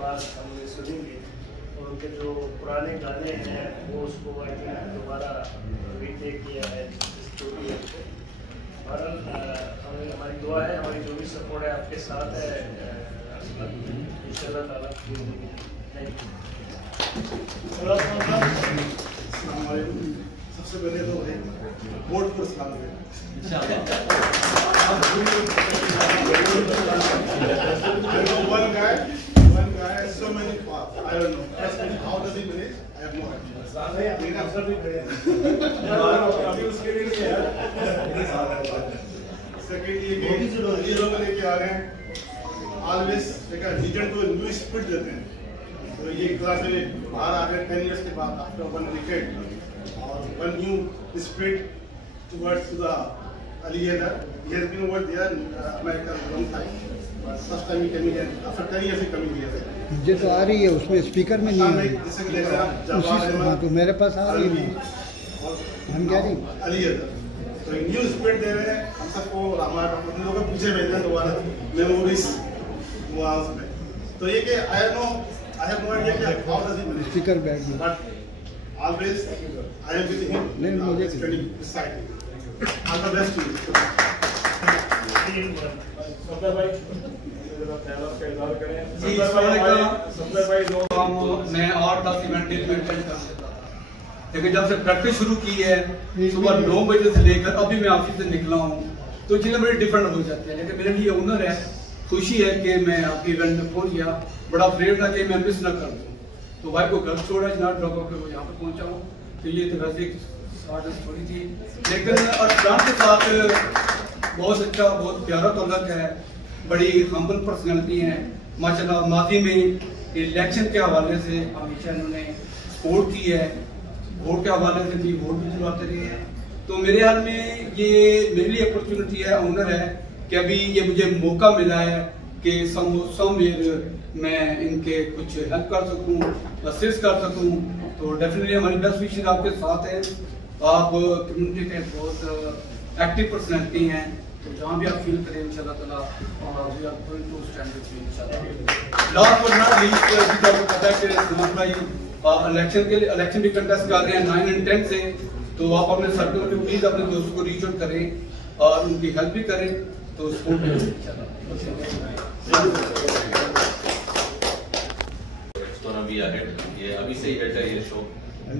बाद हम ये सुनेंगे और उनके जो पुराने गाने हैं वो उसको आई थिंक दोबारा रीटेक किया है स्टूडियो को। हमारी दुआ है, हमारी जो भी सपोर्ट है आपके साथ है इंशाल्लाह ताला। Thank you. सबसे पहले तो भाई बोर्ड पर सलाम दें। One guy has so many paths. I don't know. How does he manage? I have no idea. Secondly, ये लोग लेके आ रहे हैं always like a legend को new spirit देते हैं। तो ये क्लास में बाहर आ गए 10 years के बाद after one decade और one new spirit towards the Ali Haider. He has been over there in America a long time. First time he came here after 10 years he coming here. मुझे तो आ रही है, उसमें speaker में नहीं है। हाँ तो मेरे पास आ रही है। हम कह रही Ali Haider. तो न्यू स्पिरिट दे रहे हैं हम सबको, हमारे अपने लोगों को पीछे भेज रहे हैं दोबारा मेमोरीज हुआ उसमें। तो ये कि I have no idea कि how does he manage. Speaker बैठ गया। But always I am with him. नहीं मुझे standing beside him. All the best to you. मैं और 10 इवेंट डेली में अटेंड कर लेता था, लेकिन जब से प्रैक्टिस शुरू की है सुबह 9 बजे से लेकर अभी मैं ऑफिस से निकला हूँ तो चीज़ें बड़ी डिफरेंट हो जाती है। लेकिन मेरे लिए ऑनर है, खुशी है कि मैं आपके इवेंट में पहुँच गया। बड़ा अफ्रेड था कि मैं मिस ना कर दूँ, तो भाई को घर छोड़ा ना ड्रॉप होकर वो यहाँ पर पहुँचा हूँ। तो ये तो वैसे थोड़ी थी, लेकिन अरसान के साथ बहुत अच्छा बहुत प्यारा तल्लुक है। बड़ी हम्बल पर्सनैलिटी है माशाल्लाह। माजी में इलेक्शन के हवाले से हमेशा इन्होंने सपोर्ट की है, वोट के हवाले से भी वोट भी दिलवाते रहे हैं। तो मेरे हाल में ये मेरे लिए अपॉर्चुनिटी है, ऑनर है कि अभी ये मुझे मौका मिला है कि समवेयर मैं इनके कुछ हेल्प कर सकूं, असिस्ट कर सकूं। तो डेफिनेटली हमारी बेस्ट विशेस आपके साथ है। आप कम्युनिटी के बहुत एक्टिव पर्सनैलिटी हैं, तो जहाँ भी आप फील करें इंशाल्लाह ताला we are going to stand with you इंशाल्लाह। लास्ट बट नॉट लीस्ट, आपको पता है कि सलमान भाई इलेक्शन भी कंटेस्ट कर रहे हैं 9 और 10 से। तो आप अपने सर्कल में प्लीज अपने दोस्तों को रीच आउट करें और उनकी हेल्प भी करें, तो सपोर्ट करें इंशाल्लाह। ये अभी से ही हिट है ये शो, तो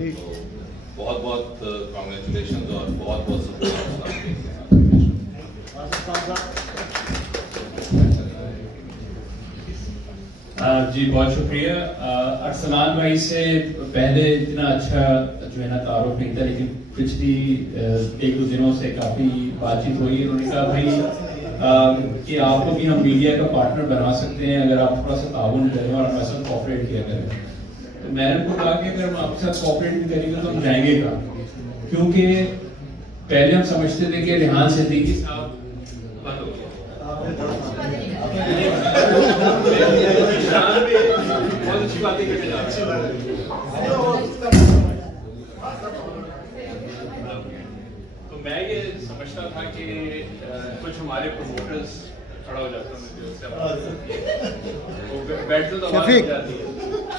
बहुत बहुत कांग्रेचुलेशन और बहुत बहुत सपोर्ट। जी बहुत शुक्रिया। अरसलान भाई से पहले इतना अच्छा जो है ना तारुफ नहीं था, लेकिन पिछली 1-2 दिनों से काफ़ी बातचीत हुई। उन्होंने कहा भाई कि आपको भी हम मीडिया का पार्टनर बना सकते हैं अगर आप थोड़ा सा ताउन करें और हमारे साथ कोऑपरेट किया करें। तो मैंने उनको कहा कि अगर हम आपके साथ कोऑपरेट भी करेंगे तो हम जाएंगे कहाँ, क्योंकि पहले हम समझते थे कि रेहान सिद्दीकी साहब बहुत अच्छी बातें करके जा रहे हैं। तो मैं ये समझता था कि कुछ हमारे प्रमोटर्स खड़ा हो जाता है।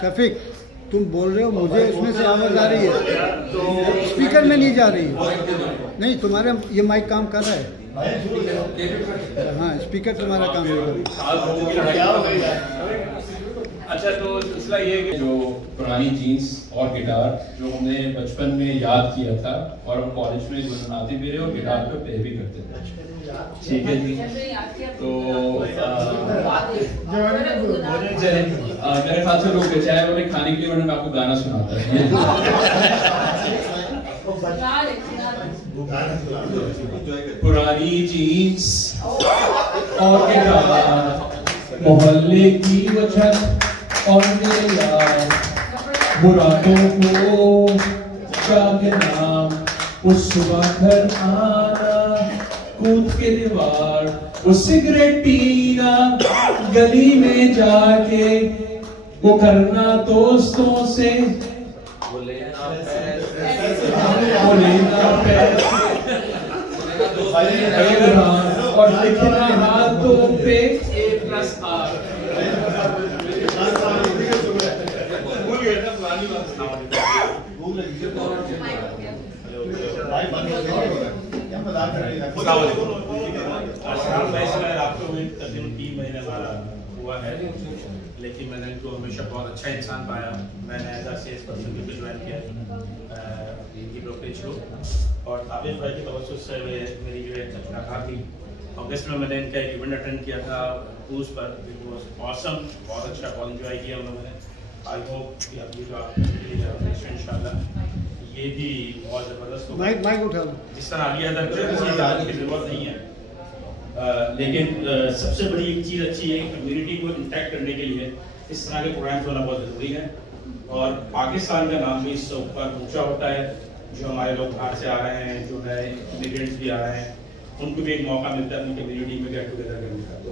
शफीक तुम बोल रहे हो, मुझे उसमें से आवाज आ रही है, तो स्पीकर में नहीं जा रही है। नहीं तुम्हारा ये माइक काम कर रहा है। हाँ स्पीकर तुम्हारा काम नहीं कर रहा। अच्छा तो मसला ये है कि जो पुरानी जीन्स और गिटार जो हमने बचपन में याद किया था और हम कॉलेज में गुनगुनाते भी रहे और गिटार पे प्ले भी करते थे, ठीक है जी। तो मेरे ख्याल से लोग बेचारे उन्हें खाने के लिए उन्होंने आपको गाना सुनाता है। पुरानी जीन्स और गिटार, मोहल्ले की वो छत और मेरे यार, बुरातों को जागना, उस सुबह घर आना, कूद के दीवार, वो सिगरेट पीना, गली में जाके वो करना दोस्तों से, वो लेना पैसे और लिखना हाथों पे A+R। अस्सलाम भाई से मैं आपको तकरीबन 3 महीने हमारा हुआ है, लेकिन मैंने इनको हमेशा बहुत अच्छा इंसान पाया। मैंने एज अ सेल्स पर्सन भी ज्वाइन किया इनकी ब्रोकरेज को, और ताबिश भाई की तवज्जो से मेरी जो है मुलाकात थी अगस्त में। मैंने इनका एक इवेंट अटेंड किया था क्रूज पर, इट वाज ऑसम, बहुत अच्छा, बहुत एंजॉय किया उन्होंने। आई होप कि अभी जो आप इंशाल्लाह ये भी बहुत ज़बरदस्त होगा। माइक उठा लो। जिस तरह आलिया की ज़रूरत नहीं है, लेकिन सबसे बड़ी एक चीज़ अच्छी है, कम्युनिटी को इंटैक्ट करने के लिए इस तरह के प्रोग्राम्स होना बहुत ज़रूरी है। और पाकिस्तान का नाम भी इससे ऊपर ऊंचा होता है। जो हमारे लोग बाहर से आ रहे हैं, जो नए इमिग्रेंट्स भी आ रहे हैं, उनको भी एक मौका मिलता है अपनी कम्युनिटी में गेट टुगेदर करने का। तो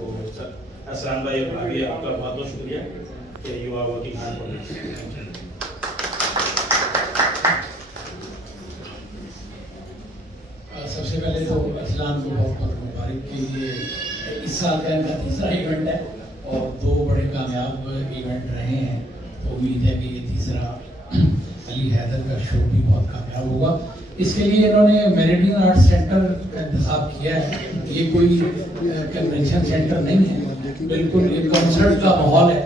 असलान भाई आगे आपका बहुत बहुत शुक्रिया कि you are working hard for this. सबसे पहले तो असलान को बहुत बहुत मुबारक कि ये इस साल का इनका तीसरा इवेंट है और 2 बड़े कामयाब इवेंट रहे हैं। तो उम्मीद है कि ये तीसरा अली हैदर का शो भी बहुत कामयाब होगा। इसके लिए इन्होंने मेरिडियन आर्ट सेंटर का इंतखाब किया है। ये कोई कन्वेंशन सेंटर नहीं है, बिल्कुल एक कंसर्ट का माहौल है।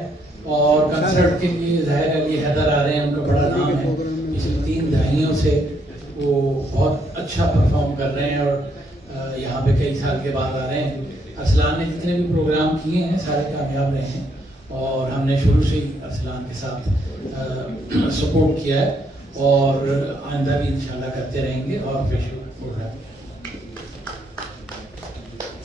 और कंसर्ट के लिए ज़ाहिर अली हैदर आ रहे हैं, उनका बड़ा नाम है, पिछले 3 दहाइयों से वो बहुत अच्छा परफॉर्म कर रहे हैं और यहाँ पे कई साल के बाद आ रहे हैं। असलान ने जितने भी प्रोग्राम किए हैं सारे कामयाब रहे हैं और हमने शुरू से ही असलान के साथ सपोर्ट किया है और आइंदा भी इंशाल्लाह करते रहेंगे। और स्पेशल प्रोग्राम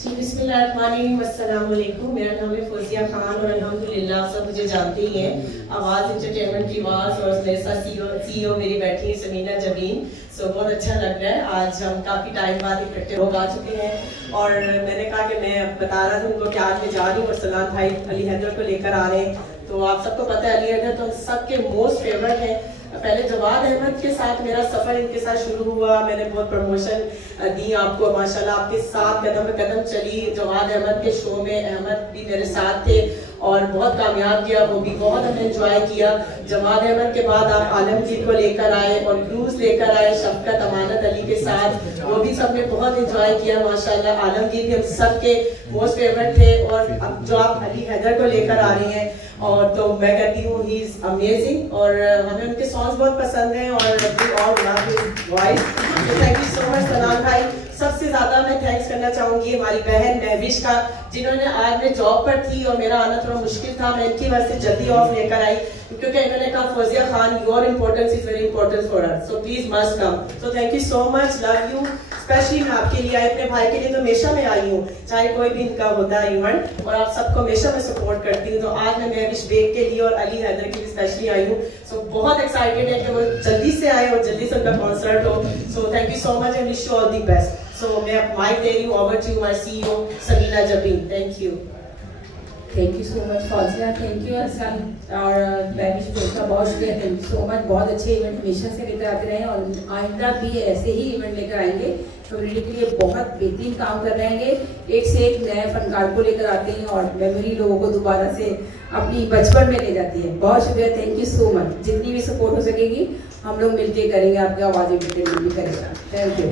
जी बिस्मिल्लाहिर्रहमानिर्रहीम, अस्सलाम वालेकुम। मेरा नाम है फौजिया खान और अल्हम्दुलिल्लाह आप सब मुझे जानते ही हैं। आवाज़ एंटरटेनमेंट की आवाज़ और मेरे साथ सीईओ मेरी बैठी है समीना जबीन। सो बहुत अच्छा लग रहा है, आज हम काफ़ी टाइम बाद इकट्ठे लोग आ चुके हैं। और मैंने कहा कि मैं बता रहा था उनको कि आज मैं जा रही हूँ और सलाम भाई अली हैदर को लेकर आ रहे हैं। तो आप सबको पता है अली हैदर तो सबके मोस्ट फेवरेट है। पहले जवाद अहमद के साथ मेरा सफ़र इनके साथ शुरू हुआ, मैंने बहुत प्रमोशन दी आपको, माशाल्लाह आपके साथ कदम पे कदम चली। जवाद अहमद के शो में अहमद भी मेरे साथ थे और बहुत कामयाब किया, वो भी बहुत हमने एंजॉय किया। जवाद अहमद के बाद आप आलमगीर को लेकर आए और क्रूज लेकर आए शफकत अमानत अली के साथ, वो भी सबने बहुत एंजॉय किया माशाल्लाह। आलमगीर भी हम सब के मोस्ट फेवरेट थे। और अब जो आप अली हैदर को लेकर आ रही हैं और तो मैं कहती हूँ ही इज अमेजिंग और हमें उनके सॉन्ग्स बहुत पसंद हैं और voice. Thank you so much सलाम भाई। सबसे ज्यादा मैं थैंक्स करना चाहूंगी हमारी बहन महविश का, जिन्होंने आज मैं जॉब पर थी और मेरा आना थोड़ा मुश्किल था, मैं इनकी वजह से जल्दी ऑफ लेकर आई क्योंकि इन्होंने कहा Fauzia Khan your importance is very important for us, so please must come. So thank you so much, love you. Specially मैं आपके लिए आई, अपने भाई के लिए तो हमेशा मैं आई हूँ, चाहे कोई भी इनका होता है इवेंट, और आप सबको हमेशा मैं सपोर्ट करती हूँ। तो आज मैं महविश बेग के लिए और अली हैदर के लिए स्पेशली आई हूँ। सो बहुत एक्साइटेड है कि वो जल्दी से आए और जल्दी से उनका कॉन्सर्ट हो। So thank you so much and wish you all the best. So मैं माइक दे रही हूँ over to my CEO Samina Jabeen. Thank you so much Fauzia, thank you Ahsan और महविश बेग का बहुत शुक्रिया। थैंक यू सो मच, बहुत अच्छे इवेंट हमेशा से लेकर आते रहे और आइंदा भी ऐसे ही इवेंट लेकर आएंगे। कम्युनिटी के लिए बहुत बेहतरीन काम कर रहे हैं, एक से एक नए फनकार को लेकर आते हैं और मेमोरी लोगों को दोबारा से अपनी बचपन में ले जाती है। बहुत शुक्रिया, थैंक यू सो मच। जितनी भी सपोर्ट हो सकेगी हम लोग मिलकर करेंगे, आपकी आवाज़ एंटरटेनमेंट भी करेगा। Thank you.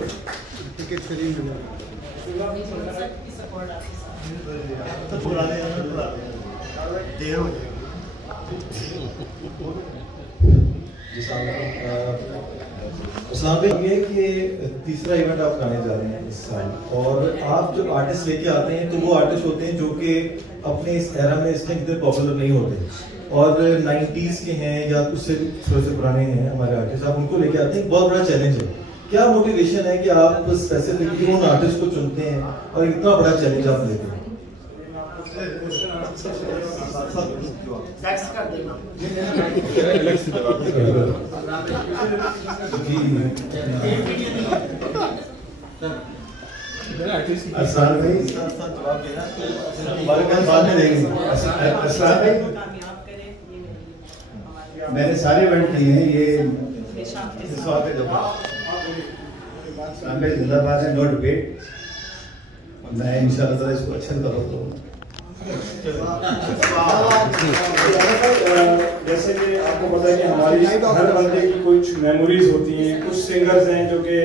ये कि तीसरा इवेंट आप कराने जा रहे हैं इस साल, और आप जो आर्टिस्ट लेके आते हैं तो वो आर्टिस्ट होते हैं जो कि अपने इस एरा में इस टाइम इतने पॉपुलर नहीं होते और 90s के हैं या उससे भी थोड़े से पुराने हैं हमारे आर्टिस्ट, आप उनको लेके आते हैं। बहुत बड़ा चैलेंज है। क्या मोटिवेशन है कि आप स्पेसिफिकली उन आर्टिस्ट को चुनते हैं और इतना बड़ा चैलेंज आप लेते हैं? अरसान भाई जवाब देना, बाद में देंगे। अरसान भाई मैंने सारे इवेंट किए हैं, ये इस सवाल का जवाब जिंदाबाद है, नो डिबेट। मैं इंशाल्लाह इसको अच्छा करूँगा। जैसे कि आपको पता है कि हमारे हमारी हर बंदे की कुछ मेमोरीज होती हैं। कुछ सिंगर्स हैं जो कि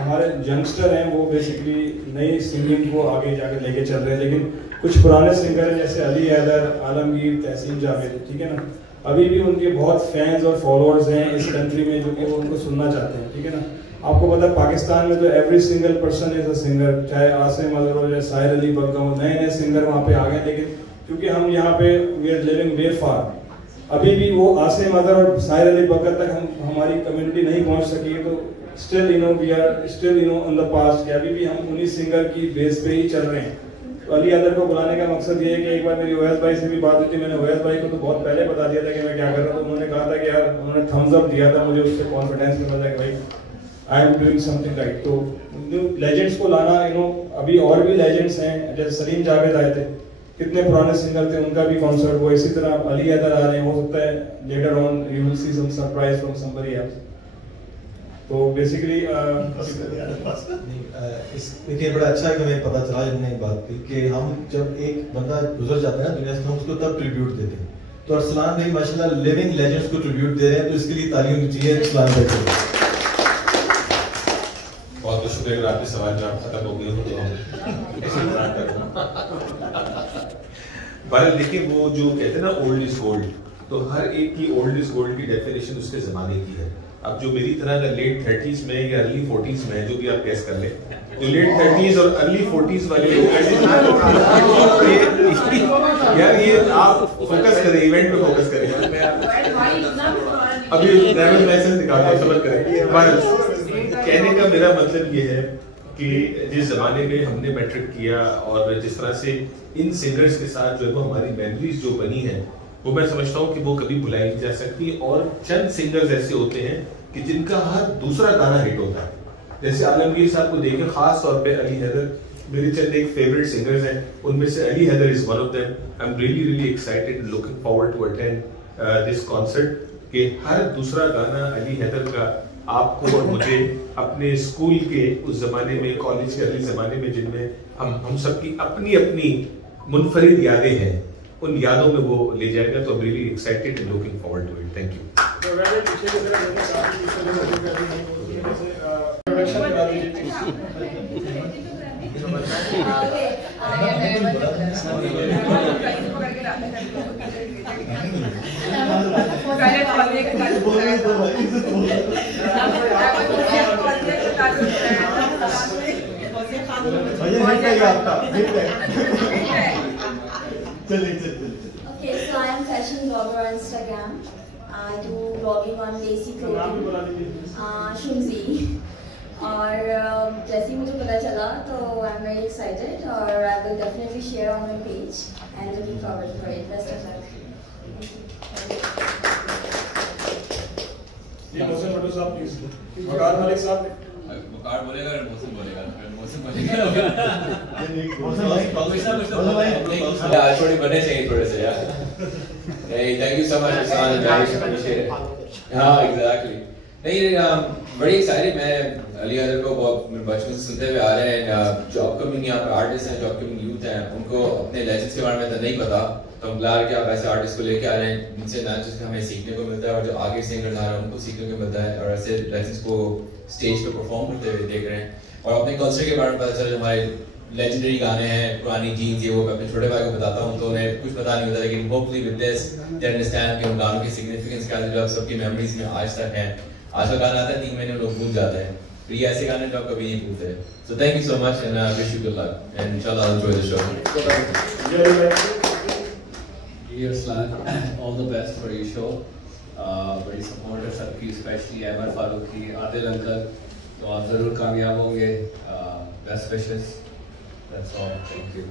हमारे यंगस्टर हैं, वो बेसिकली नई सिंगिंग को आगे जाके लेके चल रहे हैं, लेकिन कुछ पुराने सिंगर हैं जैसे अली हैदर, आलमगीर, तहसीन जावेद, ठीक है ना, अभी भी उनके बहुत फैंस और फॉलोअर्स हैं इस कंट्री में जो कि वो उनको सुनना चाहते हैं, ठीक है ना। आपको पता है पाकिस्तान में तो every single person is a singer, चाहे आसिम अजहर हो, चाहे साहिर अली बग्गा हो, नए नए सिंगर वहाँ पे आ गए, लेकिन क्योंकि हम यहाँ पे वी आर लिविंग वे फार, अभी भी वो आसिम अजहर और साहिर अली बग्गा तक हमारी कम्युनिटी नहीं पहुँच सकी है। तो still you know we are still you know on the past, कि अभी भी हम उन्हीं सिंगर की बेस पे ही चल रहे हैं। तो अली हैदर को बुलाने का मकसद ये है कि एक बार मेरी ओवैस भाई से भी बात हुई थी, मैंने ओवैस भाई को तो बहुत पहले बता दिया था कि मैं क्या कर रहा हूँ, तो उन्होंने कहा था कि यार, उन्होंने थम्स अप दिया था मुझे, उससे कॉन्फिडेंस मिला कि भाई I am doing something right. तो न्यू लेजेंड्स को लाना, यू नो, अभी और भी लेजेंड्स हैं, जैसे सलीम जावेद आए थे, कितने पुराने सिंगर थे, उनका भी कॉन्सर्ट हुआ। इसी तरह अली हैदर आ रहे हैं, हो सकता है later on you will see some surprise from somebody else. तो बेसिकली देखिए बड़ा अच्छा है कि हमें पता चला हमने एक बात की कि हम जब एक बंदा गुजर जाता है ना दुनिया से, हम उसको तब ट्रिब्यूट देते हैं। तो अरसलान भाई माशाल्लाह लिविंग लेजेंड्स को ट्रिब्यूट दे रहे हैं, तो इसके लिए तालियां होनी चाहिए अरसलान भाई को। बहुत बहुत शुक्रिया। अगर आपके सवाल जवाब खत्म हो गए हो तो हम बहरहाल देखिए, वो जो कहते हैं ना ओल्ड इज गोल्ड, तो हर एक की ओल्ड इज गोल्ड की डेफिनेशन उसके जमाने की है। अब जो मेरी तरह अगर लेट 30s में या अर्ली 40s में है, जो भी आप गेस कर ले, तो लेट 30s और अर्ली 40s वाले लोग यार ये आप फोकस करें, इवेंट पे फोकस करें। अभी ड्राइवर लाइसेंस निकालता हूं, समझ करें। कहने का मेरा मतलब ये है कि जिस जमाने में हमने मैट्रिक किया और जिस तरह से इन सिंगर्स के साथ जो है वो हमारी मेमोरीज जो बनी है, वो मैं समझता हूँ कि वो कभी भुलाई नहीं जा सकती। और चंद सिंगर्स ऐसे होते हैं कि जिनका हर दूसरा गाना हिट होता है, जैसे आलमगीर साहब को देखें, खास तौर पे अली हैदर मेरे चंद एक फेवरेट सिंगर्स हैं, उनमें से Ali Haider is one of them. I am really excited, looking forward to attend this concert, कि हर दूसरा गाना अली हैदर का आपको और मुझे अपने स्कूल के उस जमाने में, कॉलेज के अर्ली जमाने में, जिनमें हम सबकी अपनी अपनी मुनफरिद यादें हैं, उन यादों में वो ले जाएगा। तो really excited and looking forward to it. Thank you. Okay, so I am fashion blogger on Instagram. I do blogging on Lacy Clothing, Shumzi. और जैसे ही मुझे पता चला तो आई एम वेरी एक्साइटेड और I will definitely share on my page and looking forward for it. Best of luck. जी Mohsin Bhatto Sahab please. वकार मलिक साहब। वकार बोलेगा और मोहसिन बोलेगा, फिर मोहसिन बोलेगा। आज थोड़ी बने चाहिए थोड़े से यार। नहीं, thank you so much Arsalan, I appreciate it. हां एग्जैक्टली। नहीं, बड़ी एक्साइटेड। मैं अली हैदर को बहुत बचपन से सुनते हुए आ रहे हैं। जो अपकमिंग यहाँ पे आर्टिस्ट हैं, जो अपकमिंग यूथ हैं, उनको अपने लेजेंड्स के बारे में तो नहीं पता, तो हम ग्लैड कि आप ऐसे आर्टिस्ट को लेके आ रहे हैं जिनसे ना जस्ट हमें सीखने को मिलता है और जो आगे सिंगर आ रहे हैं उनको सीखने को मिलता है, और ऐसे लेजेंड्स को स्टेज पे परफॉर्म करते हुए देख रहे हैं और अपने कल्चर के बारे में पता चला। हमारे लेजेंडरी गाने हैं, पुरानी जीन्स, ये वो। मैं अपने छोटे भाई को बताता हूँ तो उन्हें कुछ पता नहीं होता, लेकिन hopefully with this they understand कि उन गानों की सिग्निफिकेंस क्या है जो आप सबकी मेमोरीज में आज तक हैं। आज का गाना आता है 3 महीने लोग भूल जाते हैं, तो ये ऐसे गाने जो आप कभी नहीं भूलते। So thank you so much and wish you good luck and इंशाल्लाह I enjoy the show. Arslan, all the best for your show. बड़ी सपोर्ट है सबकी, स्पेशली अहमद फारूकी, आदिल अंकल, तो आप जरूर कामयाब होंगे। Best wishes, that's all, thank you.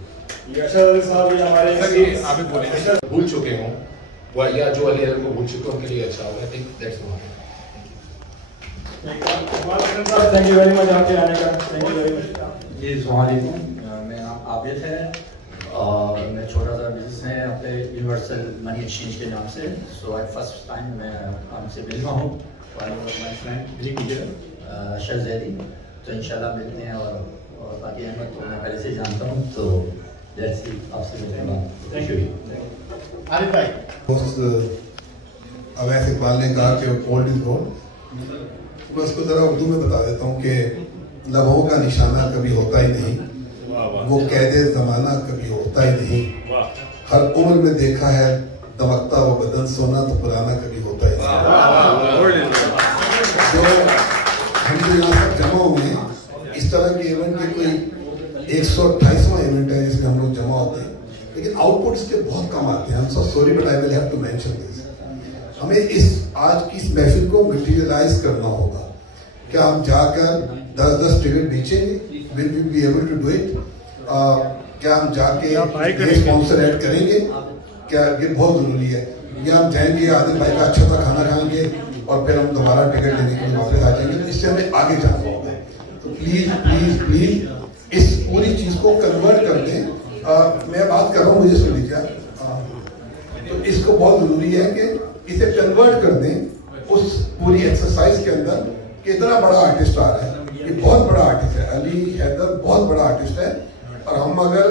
ये अशर साहब ये हमारे आप भी बोले भूल चुके हों वो, या जो अली हैदर को भूल चुके हैं उनके लिए अच्छा होगा। I think that's what. Thank you very much आपके आने का। Thank you very much. जी अस्सलाम वालेकुम, मेरा नाम आबिद है और मैं छोटा सा बिजनेस है अपने यूनिवर्सल मनी एक्सचेंज के नाम से। सो आई फर्स्ट टाइम मैं आपसे मिल रहा हूँ, माय फ्रेंड शहज़ैदी, तो इंशाल्लाह मिलते हैं। और बाकी अहमद तो मैं पहले से जानता हूँ, तो जैसे आपसे मिलने के बाद थैंक यू। आरिफ भाई अवैस इकबाल ने कहा कि ओल्ड इज गोल्ड, मैं उसको जरा उर्दू में बता देता हूँ कि लबों का निशाना कभी होता ही नहीं, वो कैदे जमाना कभी होता ही नहीं, हर उम्र में देखा है दमकता वो बदन, सोना तो पुराना कभी होता ही नहीं। जो हम जो यहाँ तक जमा हुए हैं, इस तरह के इवेंट के कोई 128वां इवेंट है जिसमें हम लोग जमा होते हैं, लेकिन आउटपुट इसके बहुत कम आते हैं। So sorry but I will have to mention this. हमें इस आज की इस महफिल को मटेरियलाइज करना होगा। क्या हम जाकर 10-10 टिकट बेचेंगे? Will we be able to do it? क्या हम जाके स्पॉन्सर ऐड करेंगे? क्या ये बहुत जरूरी है? या हम जाएंगे आदिल भाई का अच्छा सा खाना खाएंगे और फिर हम दोबारा टिकट लेने के लिए वापस आ जाएंगे? तो इससे हमें आगे जाना होगा। तो प्लीज प्लीज प्लीज इस पूरी चीज को कन्वर्ट कर दें। मैं बात कर रहा हूँ, मुझे सुन लीजिए। तो इसको बहुत जरूरी है कि इसे कन्वर्ट कर दें उस पूरी एक्सरसाइज के अंदर कि इतना बड़ा आर्टिस्ट आ रहा है, ये बहुत बड़ा आर्टिस्ट है, अली हैदर बहुत बड़ा आर्टिस्ट है, और हम अगर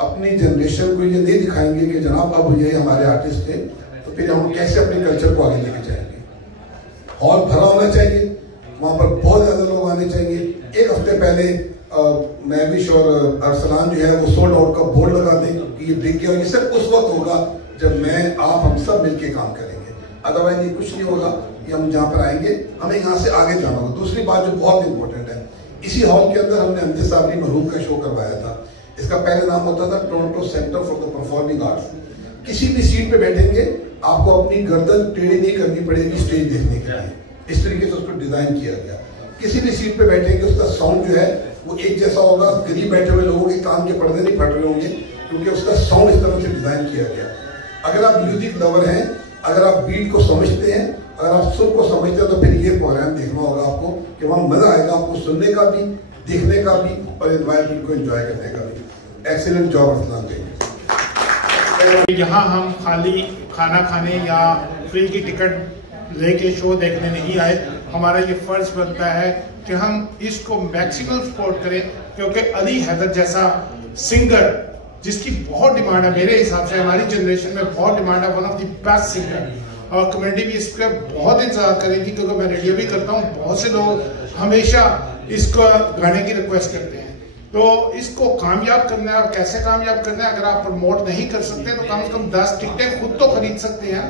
अपनी जनरेशन को ये नहीं दिखाएंगे कि जनाब अब ये हमारे आर्टिस्ट थे, तो फिर हम कैसे अपने कल्चर को आगे लेके जाएंगे? हॉल भरा होना चाहिए, वहाँ पर बहुत ज्यादा लोग आने चाहिए। एक हफ्ते पहले महविश और अरसलान जो है वो सोल्ड आउट का बोर्ड लगा दें कि ये बिक गया। ये सिर्फ उस वक्त होगा जब मैं आप हम सब मिलके काम करेंगे, अदरवाइज ये कुछ नहीं होगा। ये हम जहाँ पर आएंगे हमें यहाँ से आगे जाना होगा। दूसरी बात जो बहुत इंपॉर्टेंट है, इसी हॉल के अंदर हमने अंजय साबरी मरहूम का शो करवाया था। इसका पहले नाम होता था Toronto centre for the performing arts. किसी भी सीट पे बैठेंगे आपको अपनी गर्दन टेढ़ी नहीं करनी पड़ेगी स्टेज देखने के लिए, इस तरीके से उसको डिजाइन किया गया। किसी भी सीट पे बैठेंगे उसका साउंड जो है वो एक जैसा होगा। करीब बैठे हुए लोगों के कान के पर्दे नहीं फट रहे होंगे क्योंकि उसका साउंड इस तरह से डिजाइन किया गया। अगर आप म्यूजिक लवर हैं, अगर आप बीट को समझते हैं, अगर आप सुर को समझते हैं, तो फिर ये प्रोग्राम देखना होगा आपको कि वहाँ मजा आएगा आपको सुनने का भी, देखने का भी और एनवायरमेंट को एंजॉय करने का भी। एक्सीलेंट जॉब अरसलान भाई। यहाँ हम खाली खाना खाने या फ्री की टिकट लेके शो देखने नहीं आए। हमारा ये फर्ज बनता है कि हम इसको मैक्सिमम सपोर्ट करें, क्योंकि अली हैदर जैसा सिंगर जिसकी बहुत डिमांड है, मेरे हिसाब से हमारी जनरेशन में बहुत डिमांड है, one of the best singer, और कम्युनिटी भी इसका बहुत इंतजार करेगी क्योंकि मैं रेडियो भी करता हूँ। बहुत से लोग हमेशा इसको गाने की रिक्वेस्ट करते हैं। तो इसको कामयाब करना है, और कैसे कामयाब करना है? अगर आप प्रमोट नहीं कर सकते तो कम से कम 10 टिकटें खुद तो खरीद सकते हैं।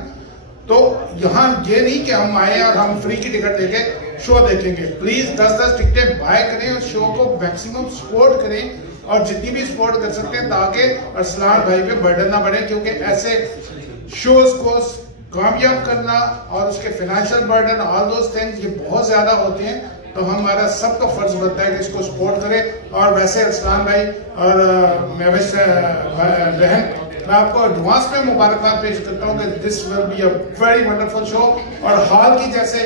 तो यहाँ ये नहीं कि हम आए और हम फ्री की टिकट लेके शो देखेंगे। प्लीज 10-10 टिकटें बाय करें और शो को मैक्सिमम सपोर्ट करें, और जितनी भी सपोर्ट कर सकते हैं ताकि अरसलान भाई पे बर्डन ना बढ़े, क्योंकि ऐसे शोज को कामयाब करना और उसके financial burden, all those things, ये बहुत ज्यादा होते हैं। तो हमारा सबका फर्ज बनता है कि इसको सपोर्ट करें। और वैसे अरसलान भाई और महविश बहन, मैं आपको एडवांस में मुबारकबाद पेश करता हूँ कि this will be a very wonderful show. और हॉल की जैसे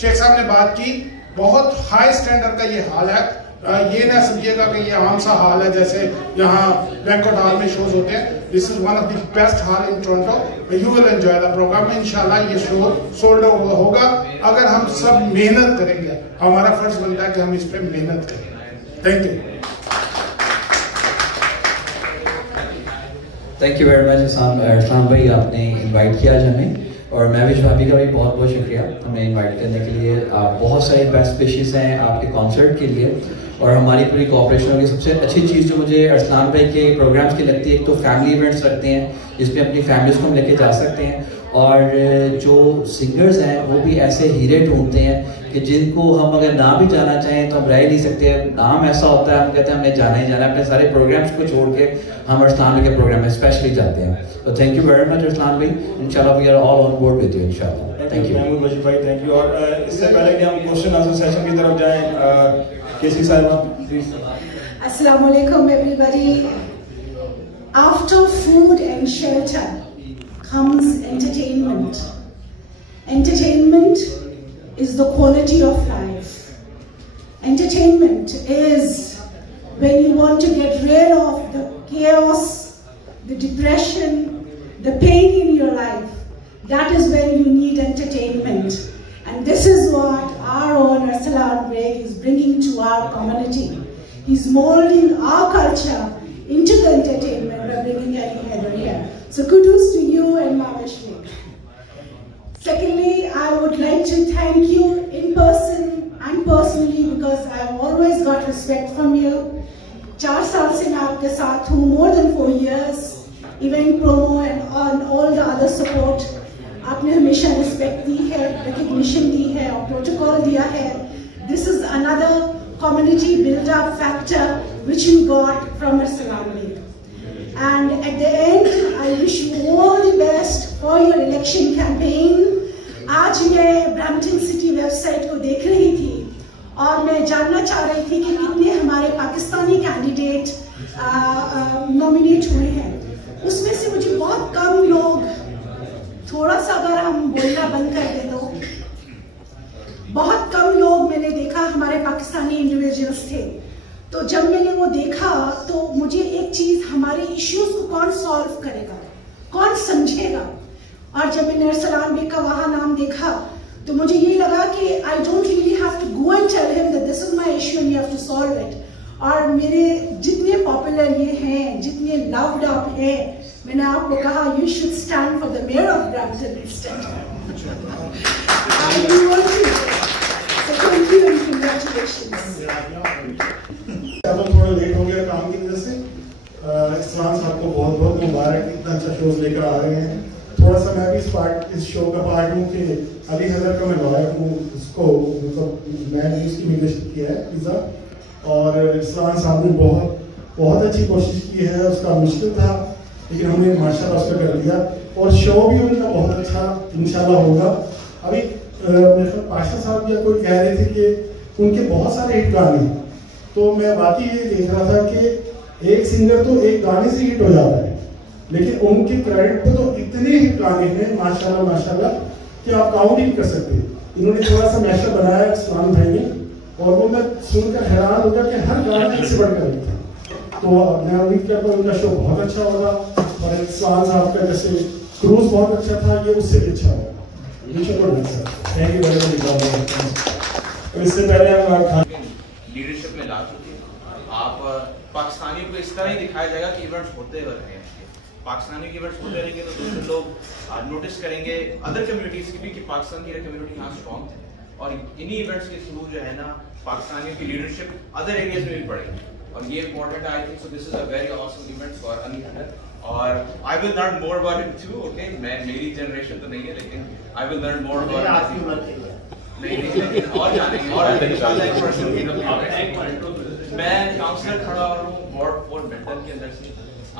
शेख साहब ने बात की, बहुत हाई स्टैंडर्ड का ये हॉल है। ये ना समझिएगा कि ये आम सा हॉल है जैसे यहाँ बैंक्वेट हॉल में शोज होते हैं। This is one of the best hall in Toronto. You will enjoy the program. इंशाल्लाह ये शो सोल्ड आउट होगा अगर हम सब मेहनत करेंगे। हमारा फर्ज बनता है कि हम इस पे मेहनत करें। Thank you. Thank you very much Arsalan भाई, आपने इनवाइट किया आज हमें, और महविश भाभी का भी बहुत बहुत शुक्रिया हमें इनवाइट करने के लिए। आप बहुत सारी बेस्ट विशेस हैं आपके कॉन्सर्ट के लिए, और हमारी पूरी कोऑपरेशन होगी। सबसे अच्छी चीज़ जो मुझे अरसलान भाई के प्रोग्राम्स की लगती है, एक तो फैमिली इवेंट्स रखते हैं जिसमें अपनी फैमिलीज को हम लेके जा सकते हैं, और जो सिंगर्स हैं वो भी ऐसे हीरे ढूंढते हैं कि जिनको हम अगर ना भी जाना चाहें तो हम रह ही नहीं सकते। नाम ऐसा होता है, हम कहते हैं हमने जाना ही जाना है। अपने सारे प्रोग्राम्स को छोड़ के हम अरसलान भाई के प्रोग्राम में स्पेशली जाते हैं। तो thank you very much Arsalan भाई। इंशाल्लाह we are all on board with you इंशाल्लाह। थैंक यू महमूद बशीर भाई, थैंक यू। और इससे पहले कि हम क्वेश्चन आंसर सेशन की तरफ जाएं, केसी साहिबा प्लीज। अस्सलाम वालेकुम everybody. After food and shelter comes entertainment. Entertainment is the quality of life. Entertainment is when you want to get rid of the chaos, the depression, the pain in your life. That is when you need entertainment. And this is what our own Arsalan Beg is bringing to our community. He's molding our culture into the entertainment by bringing Ali Haider here. So kudos to you and Mahwish. Secondly, would like to thank you in person and personally because I've always got respect from you. 4 साल से मैं आपके साथ हूँ, more than 4 years, event promo and on all the other support. आपने हमेशा respect दी है, recognition दी है और protocol दिया है. This is another community build-up factor which we got from Arsalan League. And at the end, I wish you all the best for your election campaign. आज मैं Brampton city website को देख रही थी और मैं जानना चाह रही थी कि कितने हमारे पाकिस्तानी कैंडिडेट नॉमिनेट हुए हैं। उसमें से मुझे बहुत कम लोग, थोड़ा सा अगर हम बोलना बंद कर दे तो बहुत कम लोग मैंने देखा हमारे पाकिस्तानी इंडिविजुअल्स थे। तो जब मैंने वो देखा तो मुझे एक चीज़, हमारे इश्यूज को कौन सॉल्व करेगा, कौन समझेगा। और जब मैंने अरसलान बेग का वहाँ नाम देखा तो मुझे ये लगा कि I don't really have to go and tell him that this is my issue and you have to solve it. और मेरे जितने पॉपुलर ये हैं, जितने लव्ड अप हैं, मैंने आपको कहा you should stand for the mayor of Brampton instead. Thank you and congratulations. अब थोड़ा लेट हो गया काम की वजह से। इस्लाम साहब को बहुत बहुत मुबारक, इतना अच्छा शोज लेकर आ रहे हैं। थोड़ा सा मैं भी इस शो का पार्ट हूँ कि अली हजर का मैं लॉयर हूँ, उसको मतलब मैंने उसकी मेंबरशिप किया है पिज़्ज़ा। और इस्लाम साहब ने बहुत अच्छी कोशिश की है। उसका मुश्किल था लेकिन हमने माशाल्लाह उसका कर दिया और शो भी उनका बहुत अच्छा इंशाल्लाह होगा। अभी मेरे साथ पाशा साहब या कोई कह रहे थे कि उनके बहुत सारे हिट गाने, तो मैं वाकई ये देख रहा था कि एक सिंगर तो एक गाने से हिट हो जाता है, लेकिन उनके क्रेडिट पे तो इतने हिट गाने हैं माशाल्लाह माशाल्लाह कि आप काउंट ही नहीं कर सकते। इन्होंने थोड़ा सा मैशअप बनाया इस्लाम भाई ने और वो मैं सुनकर हैरान हो गया कि हर गाना एक से बढ़कर एक था। तो मैं उम्मीद करता हूँ उनका शो बहुत अच्छा होगा और इस्लाम साहब का जैसे क्रूज बहुत अच्छा था, ये उससे भी अच्छा होगा। Thank you very much. इससे पहले हम लीडरशिप में ला चुके हैं। आप पाकिस्तानियों को इस तरह ही दिखाया जाएगा कि इवेंट्स होते हुए रहे हैं। पाकिस्तानी की इवेंट्स होते रहेंगे तो दूसरे लोग नोटिस करेंगे अदर कम्युनिटीज़ की भी कि पाकिस्तान की कम्युनिटी यहाँ स्ट्रॉन्ग है और इन्हीं इवेंट्स के थ्रू जो है ना पाकिस्तानियों की लीडरशिप अदर एरियाज में भी बढ़ेगी और ये इम्पोर्टेंट है। I think so this is a very awesome event for Ali Hajar और I will learn more about it too. Okay, मैं मेरी जनरेशन तो नहीं है लेकिन I will learn more about नहीं और जानेंगे और इंशाल्लाह मैं काउंसलर खड़ा हूँ वार्ड 4 मेल्टन के अंदर से।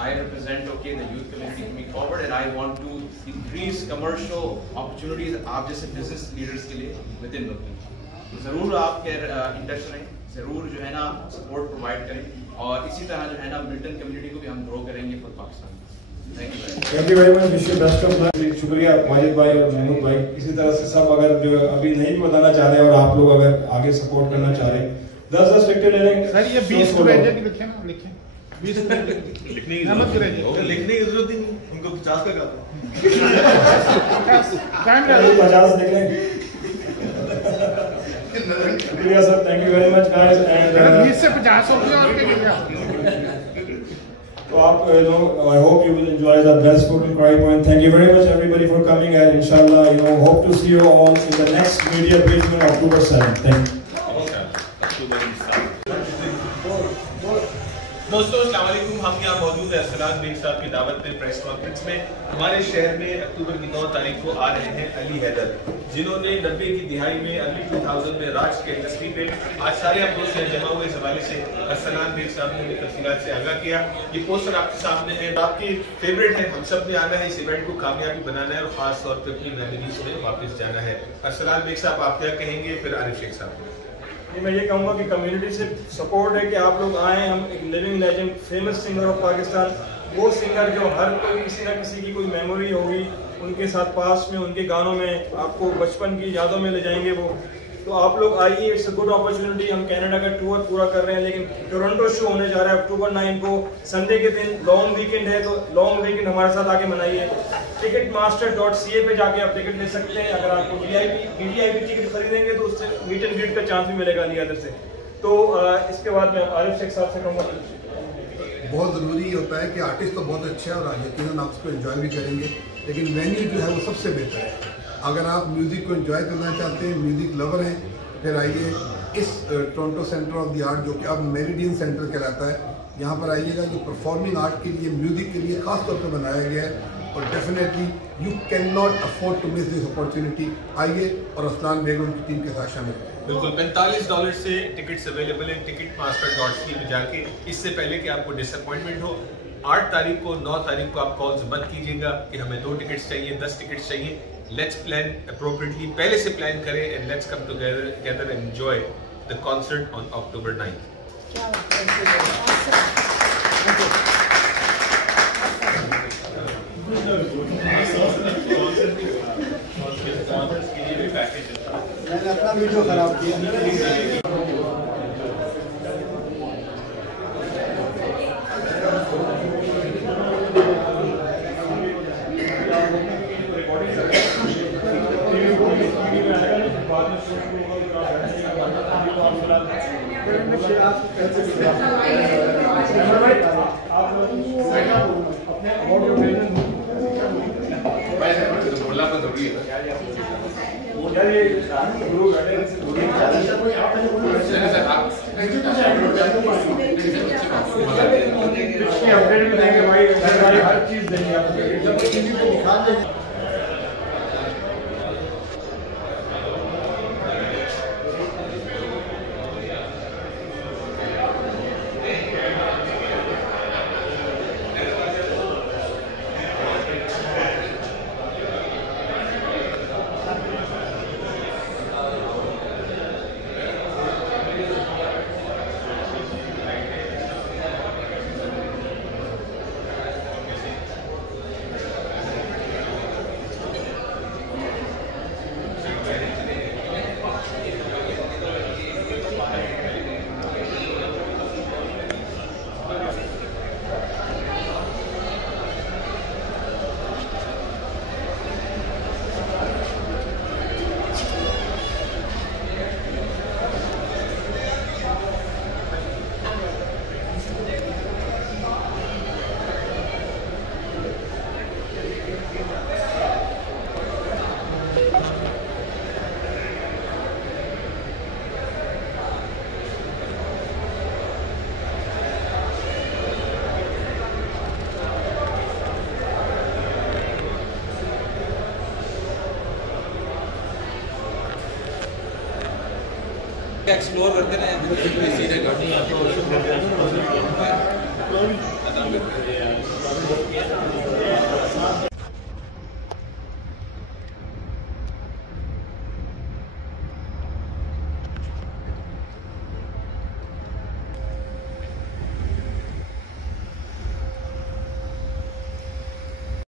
I represent the youth community coming forward and I want to increase commercial opportunities आप जैसे business leaders के लिए within Milton। ज़रूर आपके इंटरेस्ट रहें, ज़रूर जो है ना support provide करें और इसी तरह जो है ना मिल्टन community को भी हम grow करेंगे for Pakistan. Thank you very much, wish you best of luck. शुक्रिया माजिद भाई और महमूद भाई। इसी तरह से सब अगर जो अभी नहीं भी बताना चाह रहे और आप लोग अगर आगे सपोर्ट करना चाह रहे 10-10 टिकटें ले लेंगे सर। ये 20 क्रेडिट लिखे ना, लिखे 20 लिखने की जरूरत ही नहीं, उनको 50 का करता 50 लिख लेंगे। शुक्रिया sir, thank you very much guys and 20 से 50 हो गया और क्या। तो आप I hope you will enjoy the best food in Cry Point. Thank you very much everybody for coming and inshallah hope to see you all in the next media briefing on October 7th. Thank you. दोस्तों अस्सलाम वालेकुम, हम यहाँ मौजूद है Arsalan bag साहब की दावत पे प्रेस कॉन्फ्रेंस में। हमारे शहर में अक्टूबर की 9 तारीख को आ रहे हैं अली हैदर, जिन्होंने 90 की दिहाई में अर्ली 2000 में राज के इंडस्ट्री पे आज सारे अप्रोच जमा हुए इस हवाले से अरसलान बेग साहब ने तफसीलात से आगाह किया। ये पोस्टर आपके सामने है, आपकी फेवरेट है। हम सब ने आना है, इस इवेंट को कामयाबी बनाना है और खास तौर पर अपनी मेमोरीज में वापस जाना है। अरसलान बेग साहब आप क्या कहेंगे, फिर आरिफ शेख साहब। मैं ये कहूँगा कि कम्युनिटी से सपोर्ट है कि आप लोग आए। हम एक living legend famous singer of Pakistan, वो सिंगर जो हर कोई किसी ना किसी की कोई मेमोरी होगी उनके साथ पास में, उनके गानों में आपको बचपन की यादों में ले जाएंगे वो। तो आप लोग आइए, इट्स अ गुड अपॉर्चुनिटी। हम कनाडा का टूर पूरा कर रहे हैं लेकिन टोरंटो शो होने जा रहा है October 9 को, संडे के दिन। लॉन्ग वीकेंड है तो लॉन्ग वीकेंड हमारे साथ आके मनाइए। ticketmaster.ca पे जाके आप टिकट ले सकते हैं। अगर आपको VVIP टिकट खरीदेंगे तो उससे मीट एंड ग्रीट का चांस भी मिलेगा अली हैदर से। तो इसके बाद मैं आरिफ शेख साहब से कहूँगा। बहुत ज़रूरी होता है कि आर्टिस्ट तो बहुत अच्छा है और यकीनन आप उसको एंजॉय भी करेंगे, लेकिन वेन्यू जो है वो सबसे बेहतर है। अगर आप म्यूज़िक को एंजॉय करना चाहते हैं, म्यूज़िक लवर हैं, फिर आइए इस Toronto centre of the art, जो कि अब मेरिडियन सेंटर कहलाता है, यहाँ पर आइएगा। जो परफॉर्मिंग आर्ट के लिए, म्यूज़िक के लिए ख़ास तौर पर बनाया गया है, और definitely you can not afford to miss this opportunity. आइए और अस्लान बेगम की टीम के साथ शामिल हैं। बिल्कुल, $45 से टिकट्स अवेलेबल हैं ticketmaster.ca में जाके। इससे पहले कि आपको डिसअपॉइंटमेंट हो, 8 तारीख को, 9 तारीख को आप कॉल्स मत कीजिएगा कि हमें 2 टिकट्स चाहिए, 10 टिकट्स चाहिए। लेट्स प्लान अप्रोप्रिएटली, पहले से प्लान करें, and let's come together and enjoy the concert on October 9th। मैंने अपना वीडियो खराब किया। बोलना तो जरूरी है। हर चीज देंगे आपको। एक्सप्लोर करते रहे सीधे